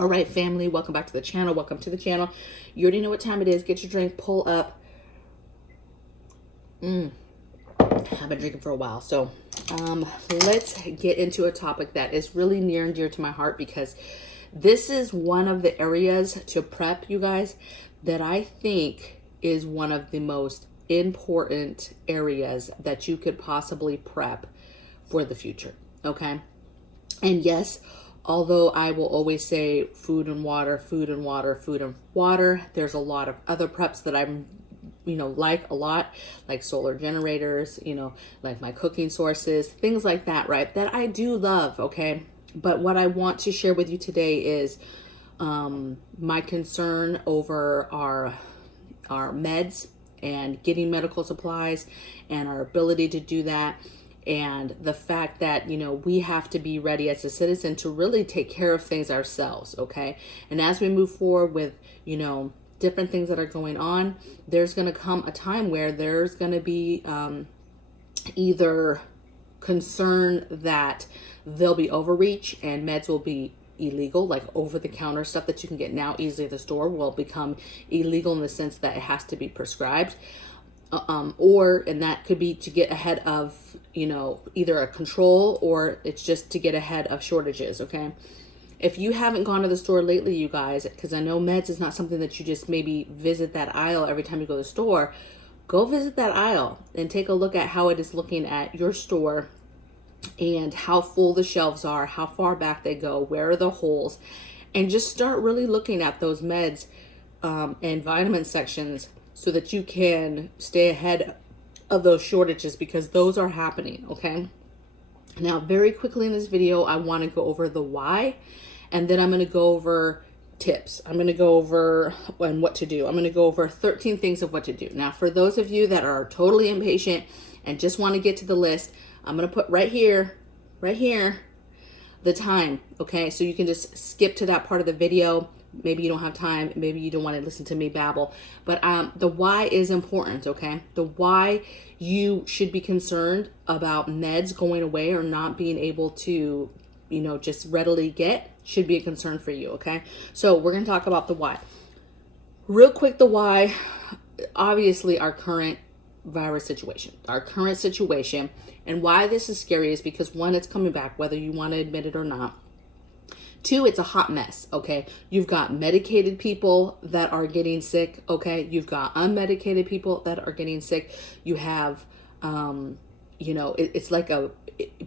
All right, family, welcome back to the channel. Welcome to the channel. You already know what time it is. Get your drink, pull up. I've been drinking for a while. So let's get into a topic that is really near and dear to my heart, because this is one of the areas to prep, you guys, that I think is one of the most important areas that you could possibly prep for the future. Okay. And yes, although I will always say food and water, food and water, food and water, there's a lot of other preps that I'm, like a lot, like solar generators, like my cooking sources, things like that, right? That I do love, okay? But what I want to share with you today is my concern over our meds and getting medical supplies and our ability to do that. And the fact that, we have to be ready as a citizen to really take care of things ourselves, okay? And as we move forward with, different things that are going on, there's going to come a time where there's going to be either concern that there'll be overreach and meds will be illegal, like over-the-counter stuff that you can get now easily at the store will become illegal in the sense that it has to be prescribed. And that could be to get ahead of, either a control or it's just to get ahead of shortages, okay? If you haven't gone to the store lately, you guys, because I know meds is not something that you just maybe visit that aisle every time you go to the store, go visit that aisle and take a look at how it is looking at your store and how full the shelves are, how far back they go, where are the holes, and just start really looking at those meds and vitamin sections so that you can stay ahead of those shortages, because those are happening, okay? Now, very quickly in this video, I want to go over the why, and then I'm going to go over tips. I'm going to go over and what to do. I'm going to go over 13 things of what to do. Now, for those of you that are totally impatient and just want to get to the list, I'm going to put right here, the time, okay? So you can just skip to that part of the video. Maybe you don't have time. Maybe you don't want to listen to me babble. But the why is important, okay? The why you should be concerned about meds going away or not being able to, just readily get should be a concern for you, okay? So we're going to talk about the why. Real quick, the why, obviously our current virus situation, and why this is scary is because, one, it's coming back, whether you want to admit it or not. Two, it's a hot mess, okay? You've got medicated people that are getting sick, okay? You've got unmedicated people that are getting sick. You have, it's like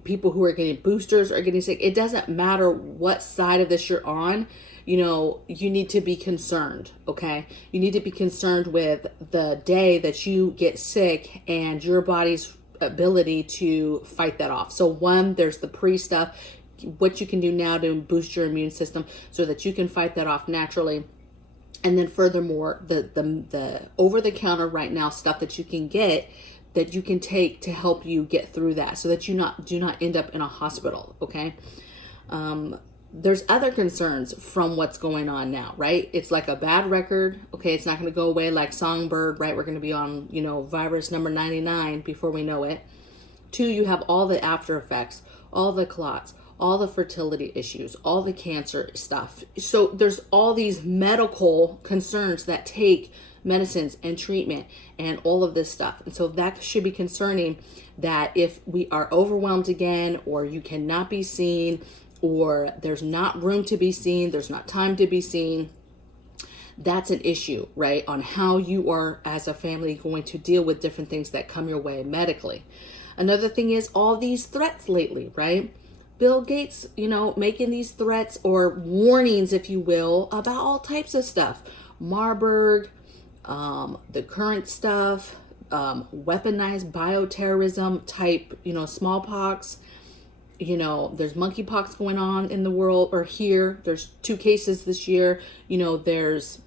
people who are getting boosters are getting sick. It doesn't matter what side of this you're on, you need to be concerned, okay? You need to be concerned with the day that you get sick and your body's ability to fight that off. So one, there's the pre-stuff, what you can do now to boost your immune system so that you can fight that off naturally. And then furthermore, the over-the-counter right now stuff that you can get, that you can take to help you get through that so that you do not end up in a hospital, okay? There's other concerns from what's going on now, right? It's like a bad record, okay? It's not going to go away like Songbird, right? We're going to be on, virus number 99 before we know it. Two, you have all the after effects, all the clots, all the fertility issues, all the cancer stuff. So there's all these medical concerns that take medicines and treatment and all of this stuff. And so that should be concerning, that if we are overwhelmed again, or you cannot be seen, or there's not room to be seen, there's not time to be seen, that's an issue, right? On how you are as a family going to deal with different things that come your way medically. Another thing is all these threats lately, right? Bill Gates, making these threats or warnings, if you will, about all types of stuff. Marburg, the current stuff, weaponized bioterrorism type, smallpox. There's monkeypox going on in the world, or here. There's 2 cases this year. There's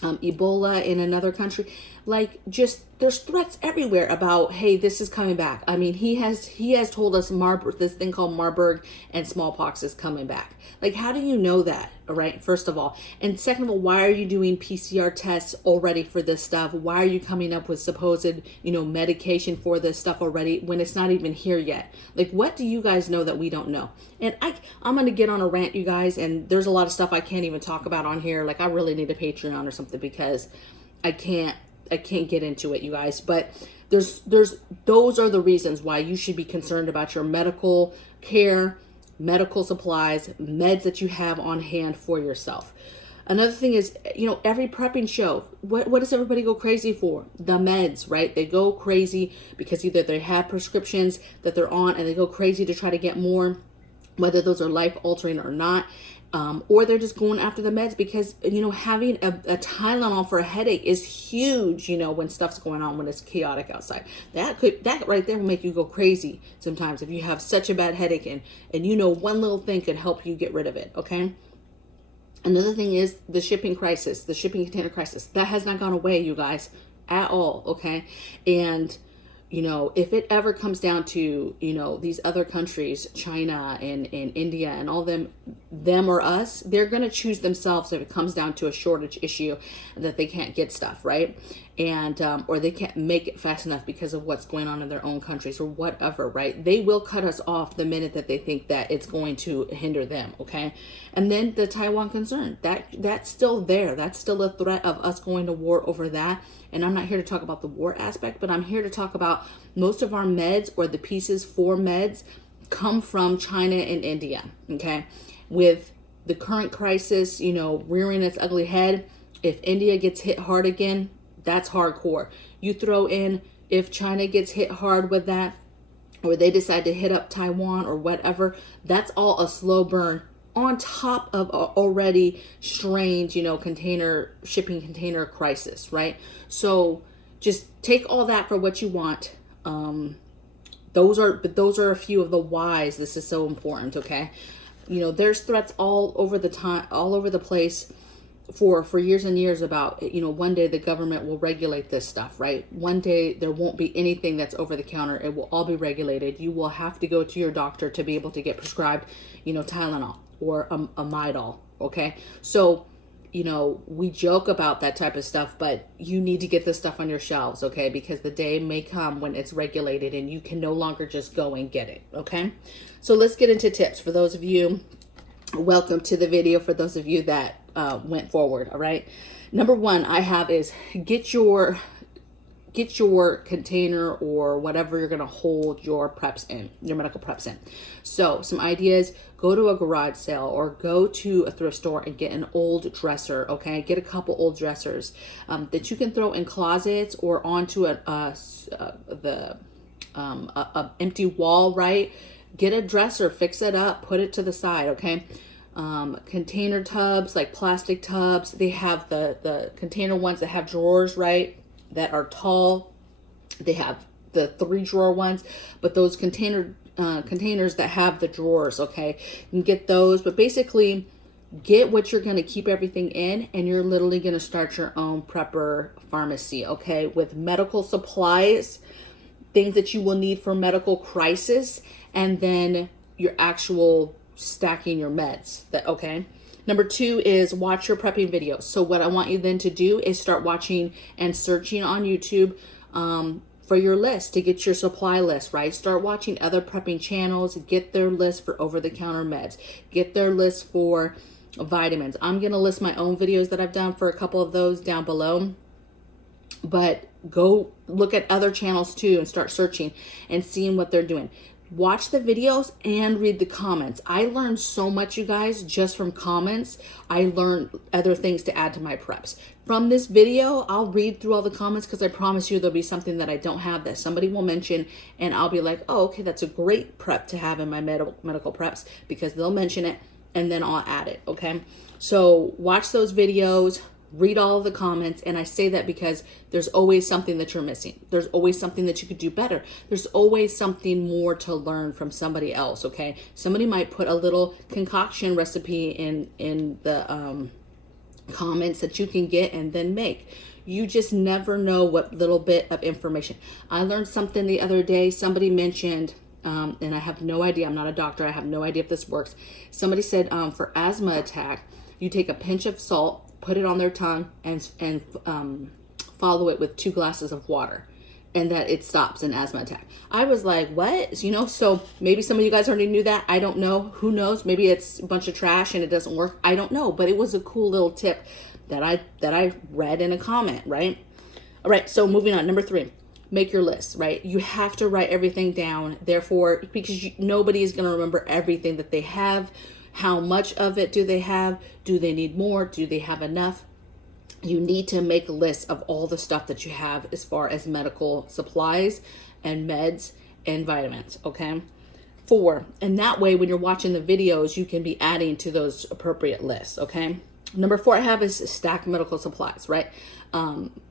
Ebola in another country. Like, just there's threats everywhere about, hey, this is coming back. I mean, he has told us this thing called Marburg and smallpox is coming back. Like, how do you know that? All right, first of all. And second of all, why are you doing PCR tests already for this stuff? Why are you coming up with supposed, medication for this stuff already when it's not even here yet? Like, what do you guys know that we don't know? And I'm going to get on a rant, you guys, and there's a lot of stuff I can't even talk about on here. Like, I really need a Patreon or something because I can't get into it, you guys. But those are the reasons why you should be concerned about your medical care, medical supplies, meds that you have on hand for yourself. Another thing is, every prepping show, what does everybody go crazy for? The meds, right? They go crazy because either they have prescriptions that they're on and they go crazy to try to get more, whether those are life altering or not. Or they're just going after the meds because, having a Tylenol for a headache is huge, when stuff's going on, when it's chaotic outside. That right there will make you go crazy sometimes if you have such a bad headache and one little thing could help you get rid of it, okay? Another thing is the shipping crisis, the shipping container crisis. That has not gone away, you guys, at all, okay? And if it ever comes down to, these other countries, China and India and all them or us, they're going to choose themselves if it comes down to a shortage issue that they can't get stuff, right? And, or they can't make it fast enough because of what's going on in their own countries or whatever, right? They will cut us off the minute that they think that it's going to hinder them, okay? And then the Taiwan concern, that's still there. That's still a threat of us going to war over that. And I'm not here to talk about the war aspect, but I'm here to talk about most of our meds or the pieces for meds come from China and India, okay? With the current crisis, rearing its ugly head, if India gets hit hard again, that's hardcore. You throw in, if China gets hit hard with that, or they decide to hit up Taiwan or whatever, that's all a slow burn on top of a already strange, shipping container crisis, right? So just take all that for what you want. Those are a few of the whys this is so important, okay? There's threats all over the place for years and years about, one day the government will regulate this stuff, right? One day there won't be anything that's over the counter. It will all be regulated. You will have to go to your doctor to be able to get prescribed, Tylenol or a Midol, okay? So, we joke about that type of stuff, but you need to get this stuff on your shelves, okay? Because the day may come when it's regulated and you can no longer just go and get it, okay? So let's get into tips. For those of you, welcome to the video. For those of you that went forward, all right? Number one I have is get your container or whatever you're going to hold your preps in, your medical preps in. So some ideas: go to a garage sale or go to a thrift store and get an old dresser, okay? Get a couple old dressers that you can throw in closets or onto a empty wall, right? Get a dresser, fix it up, put it to the side, okay? Container tubs, like plastic tubs, they have the container ones that have drawers, right? That are tall. They have the 3-drawer ones, but those containers that have the drawers, okay, you can get those. But basically, get what you're going to keep everything in, and you're literally going to start your own prepper pharmacy, okay, with medical supplies, things that you will need for medical crisis, and then your actual stacking your meds, okay? Number two is watch your prepping videos. So what I want you then to do is start watching and searching on YouTube for your list, to get your supply list, right? Start watching other prepping channels, get their list for over-the-counter meds, get their list for vitamins. I'm going to list my own videos that I've done for a couple of those down below, but go look at other channels too and start searching and seeing what they're doing. Watch the videos and read the comments. I learned so much, you guys, just from comments. I learned other things to add to my preps. From this video, I'll read through all the comments because I promise you there'll be something that I don't have that somebody will mention, and I'll be like, oh, okay, that's a great prep to have in my medical preps, because they'll mention it and then I'll add it, okay? So watch those videos, read all of the comments, and I say that because there's always something that you're missing. There's always something that you could do better. There's always something more to learn from somebody else, okay? Somebody might put a little concoction recipe in the comments that you can get and then make. You just never know what little bit of information. I learned something the other day. Somebody mentioned, and I have no idea, I'm not a doctor, I have no idea if this works. Somebody said for asthma attack, you take a pinch of salt, put it on their tongue, and follow it with 2 glasses of water, and that it stops an asthma attack. I was like, what? You know, so maybe some of you guys already knew that. I don't know. Who knows? Maybe it's a bunch of trash and it doesn't work. I don't know, but it was a cool little tip that I read in a comment, right? All right, so moving on. Number 3, make your list, right? You have to write everything down. Therefore, because nobody is going to remember everything that they have. How much of it do they have? Do they need more? Do they have enough? You need to make a list of all the stuff that you have as far as medical supplies and meds and vitamins, okay? 4, and that way when you're watching the videos, you can be adding to those appropriate lists, okay? Number 4 I have is stack medical supplies, right?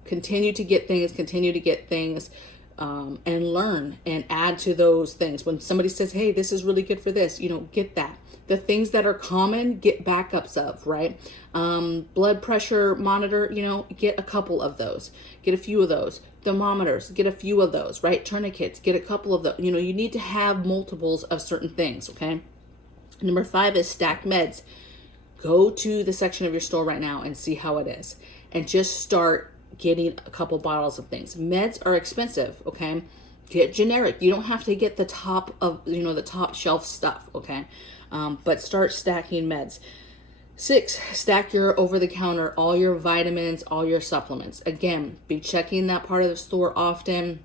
Continue to get things, and learn and add to those things. When somebody says, hey, this is really good for this, you know, get that. The things that are common, get backups of, right? Blood pressure monitor, you know, get a couple of those. Get a few of those. Thermometers, get a few of those, right? Tourniquets, get a couple of those. You know, you need to have multiples of certain things, okay? Number 5 is stacked meds. Go to the section of your store right now and see how it is. And just start getting a couple bottles of things. Meds are expensive, okay? Get generic. You don't have to get the top of, you know, the top shelf stuff, okay? But start stacking meds. 6, stack your over-the-counter, all your vitamins, all your supplements. Again, be checking that part of the store often.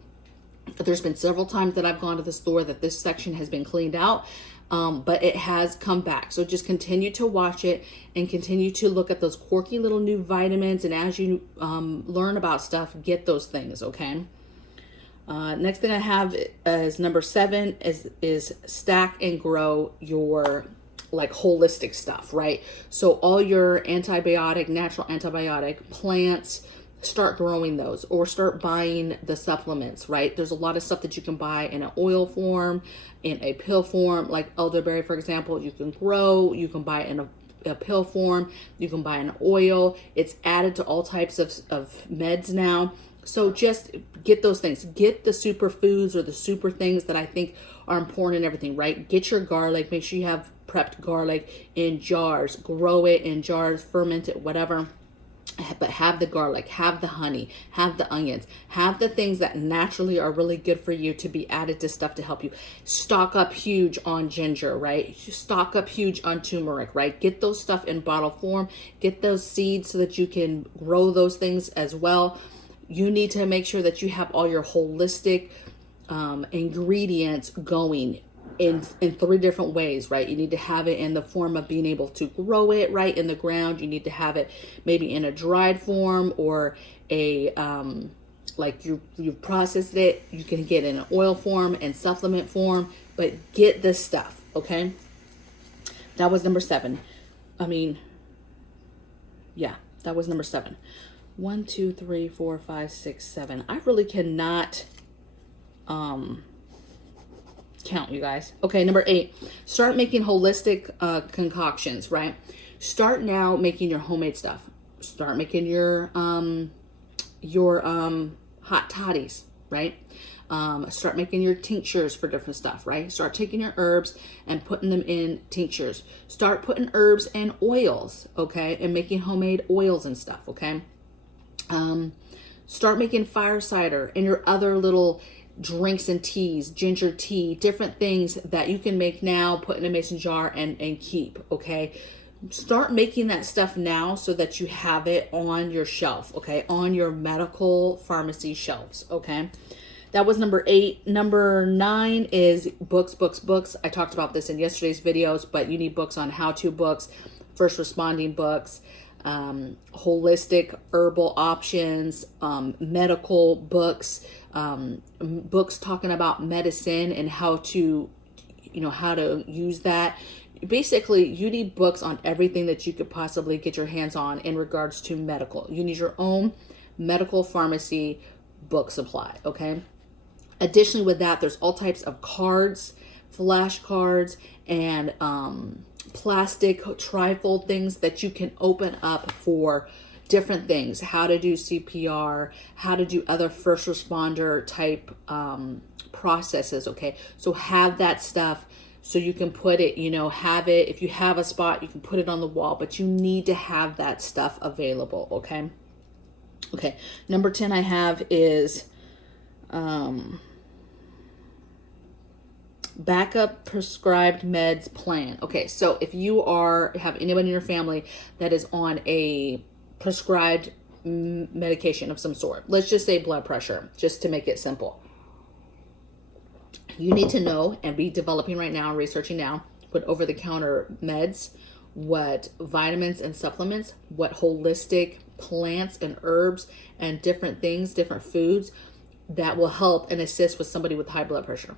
There's been several times that I've gone to the store that this section has been cleaned out, but it has come back. So just continue to watch it and continue to look at those quirky little new vitamins. And as you learn about stuff, get those things, okay? Next thing I have is number 7 is stack and grow your like holistic stuff, right? So all your natural antibiotic plants, start growing those or start buying the supplements, right? There's a lot of stuff that you can buy in an oil form, in a pill form, like elderberry, for example, you can grow, you can buy it in a pill form, you can buy an oil. It's added to all types of meds now. So just get those things. Get the superfoods or the super things that I think are important and everything, right? Get your garlic. Make sure you have prepped garlic in jars. Grow it in jars, ferment it, whatever. But have the garlic, have the honey, have the onions, have the things that naturally are really good for you to be added to stuff to help you. Stock up huge on ginger, right? Stock up huge on turmeric, right? Get those stuff in bottle form. Get those seeds so that you can grow those things as well. You need to make sure that you have all your holistic ingredients going in 3 different ways, right? You need to have it in the form of being able to grow it right in the ground. You need to have it maybe in a dried form or a like you've processed it. You can get in an oil form and supplement form, but get this stuff, okay? That was number 7. Yeah, that was number 7. 1, 2, 3, 4, 5, 6, 7. I really cannot count, you guys. Okay, number 8. Start making holistic concoctions, right? Start now making your homemade stuff. Start making your hot toddies, right? Start making your tinctures for different stuff, right? Start taking your herbs and putting them in tinctures. Start putting herbs in oils, okay? And making homemade oils and stuff, okay? Start making fire cider and your other little drinks and teas, ginger tea, different things that you can make now, put in a mason jar and keep, okay? Start making that stuff now so that you have it on your shelf, okay? On your medical pharmacy shelves, okay? That was number 8. Number 9 is books. I talked about this in yesterday's videos, but you need books on how-to books, first responding books, holistic herbal options, medical books, books talking about medicine and how to use that. Basically, you need books on everything that you could possibly get your hands on in regards to medical. You need your own medical pharmacy book supply, okay? Additionally with that, there's all types of cards, flashcards, and plastic trifold things that you can open up for different things, how to do CPR, how to do other first responder type processes, okay? So have that stuff so you can put it, you know, have it. If you have a spot, you can put it on the wall, but you need to have that stuff available, okay? Okay, number 10 I have is backup prescribed meds plan. Okay, so if you have anyone in your family that is on a prescribed medication of some sort, let's just say blood pressure, just to make it simple, you need to know and be developing right now, researching now, what over-the-counter meds, what vitamins and supplements, what holistic plants and herbs and different things, different foods that will help and assist with somebody with high blood pressure.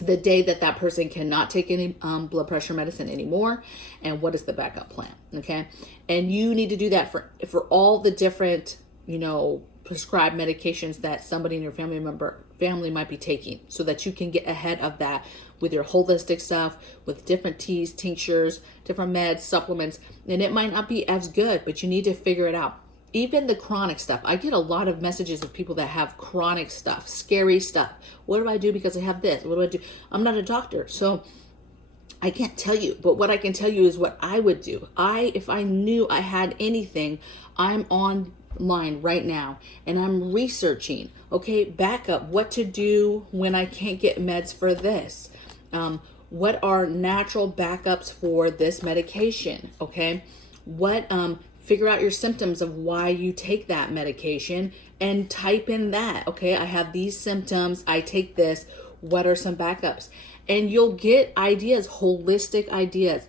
The day that that person cannot take any blood pressure medicine anymore, and what is the backup plan, okay? And you need to do that for all the different, you know, prescribed medications that somebody in your family might be taking, so that you can get ahead of that with your holistic stuff, with different teas, tinctures, different meds, supplements. And it might not be as good, but you need to figure it out. Even the chronic stuff. I get a lot of messages of people that have chronic stuff, scary stuff. What do I do because I have this? What do I do? I'm not a doctor, so I can't tell you. But what I can tell you is what I would do. If I knew I had anything, I'm online right now and I'm researching, okay, backup, what to do when I can't get meds for this. What are natural backups for this medication, okay? Figure out your symptoms of why you take that medication and type in that, okay? I have these symptoms, I take this, what are some backups? And you'll get ideas, holistic ideas,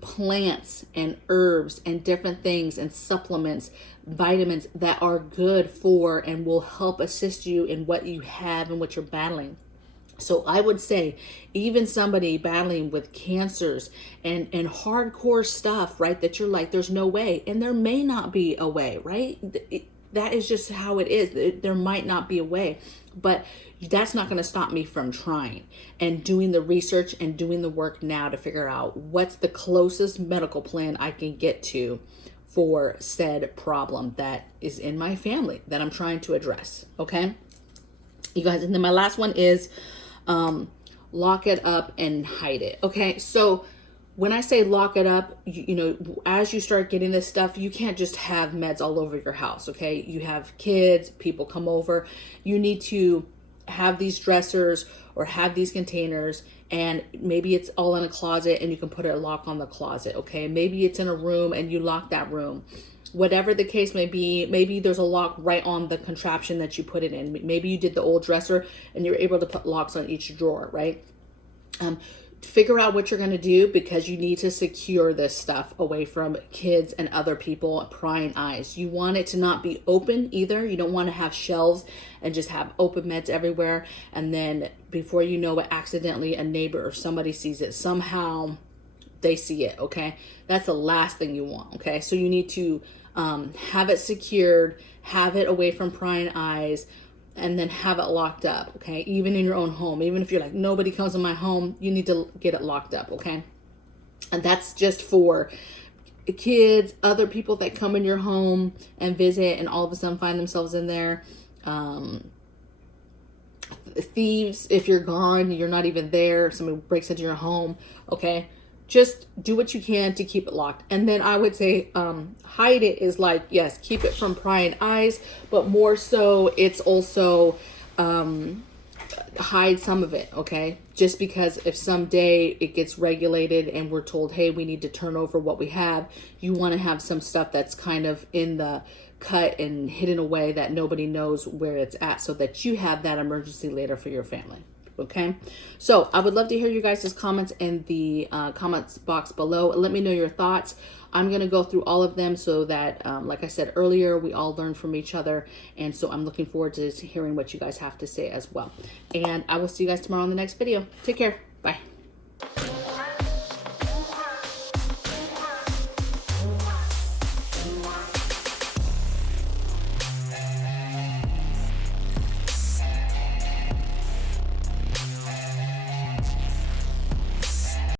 plants and herbs and different things and supplements, vitamins that are good for and will help assist you in what you have and what you're battling. So I would say even somebody battling with cancers and hardcore stuff, right, that you're like, there's no way, and there may not be a way, right? That is just how it is. There might not be a way, but that's not going to stop me from trying and doing the research and doing the work now to figure out what's the closest medical plan I can get to for said problem that is in my family that I'm trying to address, okay? You guys, and then my last one is lock it up and hide it. Okay, so when I say lock it up, you know, as you start getting this stuff, you can't just have meds all over your house, okay? You have kids, people come over. You need to have these dressers or have these containers, and maybe it's all in a closet and you can put a lock on the closet, okay? Maybe it's in a room and you lock that room. Whatever the case may be, maybe there's a lock right on the contraption that you put it in. Maybe you did the old dresser and you're able to put locks on each drawer, right? Figure out what you're going to do, because you need to secure this stuff away from kids and other people prying eyes. You want it to not be open either. You don't want to have shelves and just have open meds everywhere. And then before you know it, accidentally a neighbor or somebody sees it. Somehow they see it, okay? That's the last thing you want, okay? So you need to have it secured, have it away from prying eyes, and then have it locked up, okay? Even in your own home. Even if you're like, nobody comes in my home, you need to get it locked up, okay? And that's just for kids, other people that come in your home and visit and all of a sudden find themselves in there. Thieves, if you're gone, you're not even there, somebody breaks into your home, okay? Just do what you can to keep it locked. And then I would say hide it is like, yes, keep it from prying eyes, but more so it's also hide some of it, okay? Just because if someday it gets regulated and we're told, hey, we need to turn over what we have, you want to have some stuff that's kind of in the cut and hidden away that nobody knows where it's at, so that you have that emergency later for your family. Okay, so I would love to hear you guys' comments in the comments box below. Let me know your thoughts. I'm going to go through all of them so that, like I said earlier, we all learn from each other. And so I'm looking forward to hearing what you guys have to say as well. And I will see you guys tomorrow on the next video. Take care.